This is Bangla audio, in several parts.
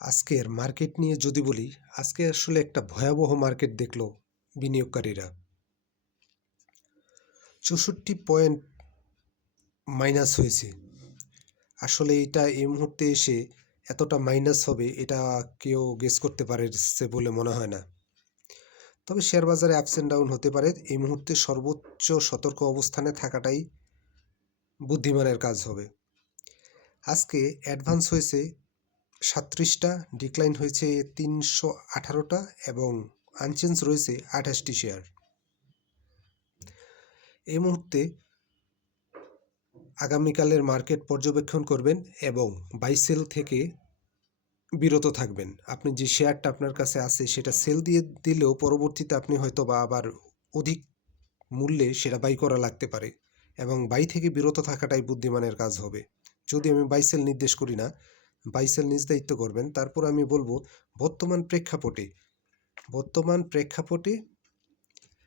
আজকের মার্কেট নিয়ে যদি বলি, আজকে আসলে একটা ভয়াবহ মার্কেট দেখল বিনিয়োগকারীরা। চৌষট্টি পয়েন্ট মাইনাস হয়েছে। আসলে এটা এই মুহূর্তে এসে এতটা মাইনাস হবে, এটা কেউ গেস করতে পারছে বলে মনে হয় না। তবে শেয়ার বাজারে আপস অ্যান্ড ডাউন হতে পারে, এই মুহূর্তে সর্বোচ্চ সতর্ক অবস্থানে থাকাটাই বুদ্ধিমানের কাজ হবে। আজকে অ্যাডভান্স হয়েছে সাত্রিশটা ডিক্লাইন হয়েছে তিনশো আঠারোটা এবং আনচেঞ্জ রয়েছে আঠাশটি শেয়ার এই মুহূর্তে আগামীকালের মার্কেট পর্যবেক্ষণ করবেন এবং বাইসেল থেকে বিরত থাকবেন। আপনি যে শেয়ারটা আপনার কাছে আছে, সেটা সেল দিয়ে দিলেও পরবর্তীতে আপনি হয়তো বা আবার অধিক মূল্যে সেটা বাই করা লাগতে পারে এবং বাই থেকে বিরত থাকাটাই বুদ্ধিমানের কাজ হবে। যদি আমি বাইসেল নির্দেশ করি না বাইসেল নিজ দায়িত্ব করবেন। তারপর আমি বলব, বর্তমান প্রেক্ষাপটে বর্তমান প্রেক্ষাপটে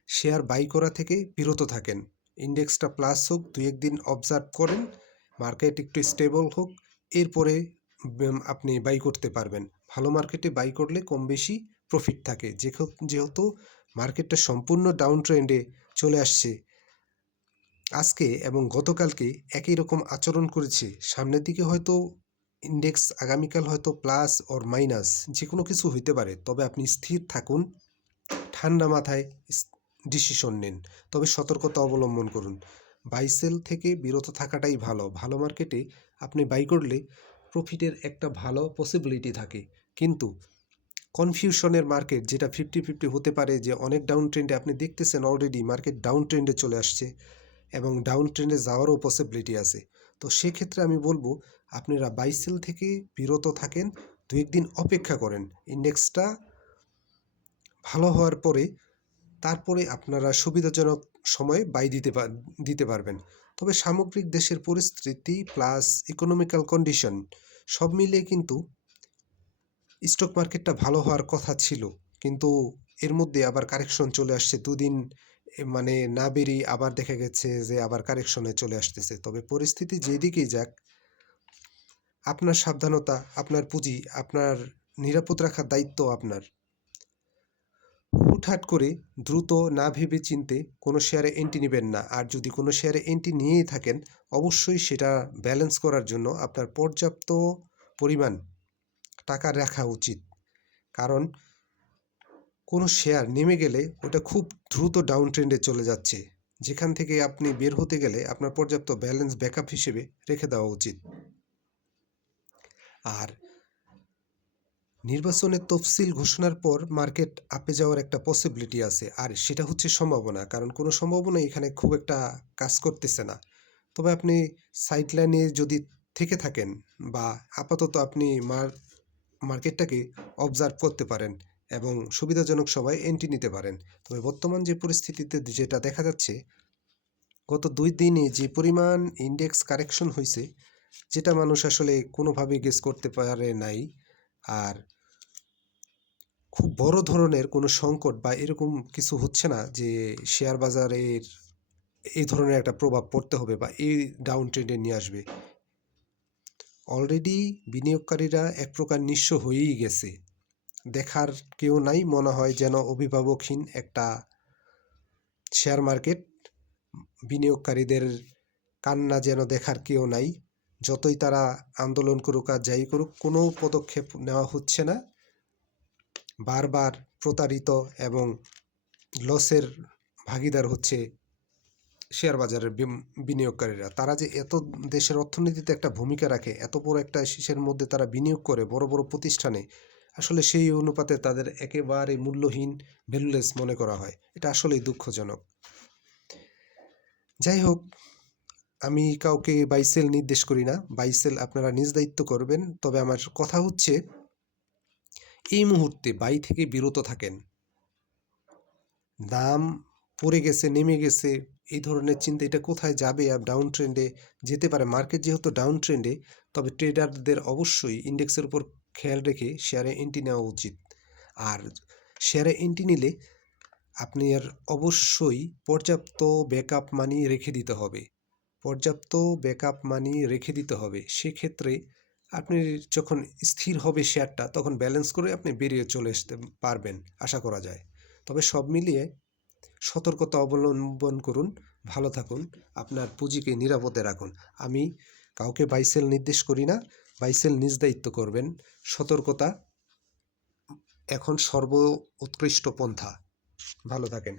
শেয়ার বাই করা থেকে বিরত থাকেন। ইন্ডেক্সটা প্লাস হোক দু একদিন অবজার্ভ করেন, মার্কেট একটু স্টেবল হোক, এরপরে আপনি বাই করতে পারবেন। ভালো মার্কেটে বাই করলে কম বেশি প্রফিট থাকে। যেহেতু যেহেতু মার্কেটটা সম্পূর্ণ ডাউন ট্রেন্ডে চলে আসছে। আজকে এবং গতকালকে একই রকম আচরণ করেছে। সামনের দিকে হয়তো ইন্ডেক্স আগামীকাল হয়তো প্লাস ওর মাইনাস যে কোনো কিছু হইতে পারে, তবে আপনি স্থির থাকুন, ঠান্ডা মাথায় ডিসিশন নিন। তবে সতর্কতা অবলম্বন করুন। বাইসেল থেকে বিরত থাকাটাই ভালো। ভালো মার্কেটে আপনি বাই করলে প্রফিটের একটা ভালো পসিবিলিটি থাকে। কিন্তু কনফিউশনের মার্কেট যেটা ফিফটি ফিফটি হতে পারে যে অনেক ডাউন ট্রেন্ডে আপনি দেখতেছেন অলরেডি মার্কেট ডাউন ট্রেন্ডে চলে আসছে এবং ডাউন ট্রেন্ডে যাওয়ারও পসিবিলিটি আছে। তো সেক্ষেত্রে আমি বলব আপনারা বাইসেল থেকে বিরত থাকেন, দু একদিন অপেক্ষা করেন। ইন্ডেক্সটা ভালো হওয়ার পরে, তারপরে আপনারা সুবিধাজনক সময়ে বাই দিতে দিতে পারবেন। তবে সামগ্রিক দেশের পরিস্থিতি প্লাস ইকোনমিক্যাল কন্ডিশন সব মিলিয়ে কিন্তু স্টক মার্কেটটা ভালো হওয়ার কথা ছিল। কিন্তু এর মধ্যে আবার কারেকশন চলে আসছে। দুদিন মানে না বেরিয়ে আবার দেখা গেছে যে আবার কারেকশনে চলে আসতেছে। তবে পরিস্থিতি যেদিকেই যাক আপনার সাবধানতা, আপনার পুঁজি, আপনার নিরাপদ রাখার দায়িত্ব আপনার। হুটহাট করে দ্রুত না ভেবে চিনতে কোনো শেয়ারে এন্ট্রি নেবেন না। আর যদি কোনো শেয়ারে এন্ট্রি নিয়েই থাকেন, অবশ্যই সেটা ব্যালেন্স করার জন্য আপনার পর্যাপ্ত পরিমাণ টাকা রাখা উচিত। কারণ কোনো শেয়ার নেমে গেলে ওটা খুব দ্রুত ডাউন ট্রেন্ডে চলে যাচ্ছে। যেখান থেকে আপনি বের হতে গেলে আপনার পর্যাপ্ত ব্যালেন্স ব্যাকআপ হিসেবে রেখে দেওয়া উচিত। আর নির্বাচনের তফসিল ঘোষণার পর মার্কেট আপে যাওয়ার একটা পসিবিলিটি আছে। আর সেটা হচ্ছে সম্ভাবনা, কারণ কোনো সম্ভাবনা এখানে খুব একটা কাজ করতেছে না। তবে আপনি সাইডলাইনে যদি থেকে থাকেন বা আপাতত আপনি মার, মার্কেটটাকে অবজার্ভ করতে পারেন এবং সুবিধাজনক সময় এন্ট্রি নিতে পারেন। তবে বর্তমান যে পরিস্থিতিতে যেটা দেখা যাচ্ছে, গত দুই দিনে যে পরিমাণ ইন্ডেক্স কারেকশন হয়েছে যেটা মানুষ আসলে কোনোভাবে গেস করতে পারে নাই। আর খুব বড় ধরনের কোনো সংকট বা এরকম কিছু হচ্ছে না যে শেয়ার বাজারের এই ধরনের একটা প্রভাব পড়তে হবে বা এই ডাউন ট্রেন্ডে নিয়ে আসবে। অলরেডি বিনিয়োগকারীরা এক প্রকার নিঃস্ব হয়েই গেছে। দেখার কেউ নাই, মনে হয় যেন অভিভাবকহীন একটা শেয়ার মার্কেট বিনিয়োগকারীদের কান্না যেন দেখার কেউ নাই। যতই তারা আন্দোলন করুক আর যাই করুক, কোনো পদক্ষেপ নেওয়া হচ্ছে না। বারবার প্রতারিত এবং লসের ভাগিদার হচ্ছে শেয়ার বাজারের বিনিয়োগকারীরা। তারা যে এত দেশের অর্থনীতিতে একটা ভূমিকা রাখে, এত বড় একটা শীষের মধ্যে তারা বিনিয়োগ করে বড় বড় প্রতিষ্ঠানে, আসলে সেই অনুপাতে তাদের একেবারে মূল্যহীন ভ্যালুলেস মনে করা হয়। এটা আসলেই দুঃখজনক। যাই হোক আমি কাউকে বাইসেল নির্দেশ করি না। বাইসেল আপনারা নিজ দায়িত্ব করবেন। তবে আমার কথা হচ্ছে, এই মুহূর্তে বাই থেকে বিরত থাকেন। দাম পড়ে গেছে, নেমে গেছে, এই ধরনের চিন্তা, এটা কোথায় যাবে আর ডাউন ট্রেন্ডে যেতে পারে? মার্কেট যেহেতু ডাউন ট্রেন্ডে তবে ট্রেডারদের অবশ্যই ইন্ডেক্সের উপর খেয়াল রেখে শেয়ারে এন্ট্রি নেওয়া উচিত। আর শেয়ারে এন্ট্রি নিলে আপনি আর অবশ্যই পর্যাপ্ত ব্যাকআপ মানি রেখে দিতে হবে। পর্যাপ্ত ব্যাকআপ মানি রেখে দিতে হবে। সেক্ষেত্রে আপনি যখন স্থির হবে শেয়ারটা তখন ব্যালেন্স করে আপনি বেরিয়ে চলে আসতে পারবেন, আশা করা যায়। তবে সব মিলিয়ে সতর্কতা অবলম্বন করুন, ভালো থাকুন, আপনার পুঁজিকে নিরাপদে রাখুন। আমি কাউকে বাইসেল নির্দেশ করি না বাইসেল নিজ দায়িত্ব করবেন। সতর্কতা, এখন সর্ব উৎকৃষ্ট পন্থা। ভালো থাকেন।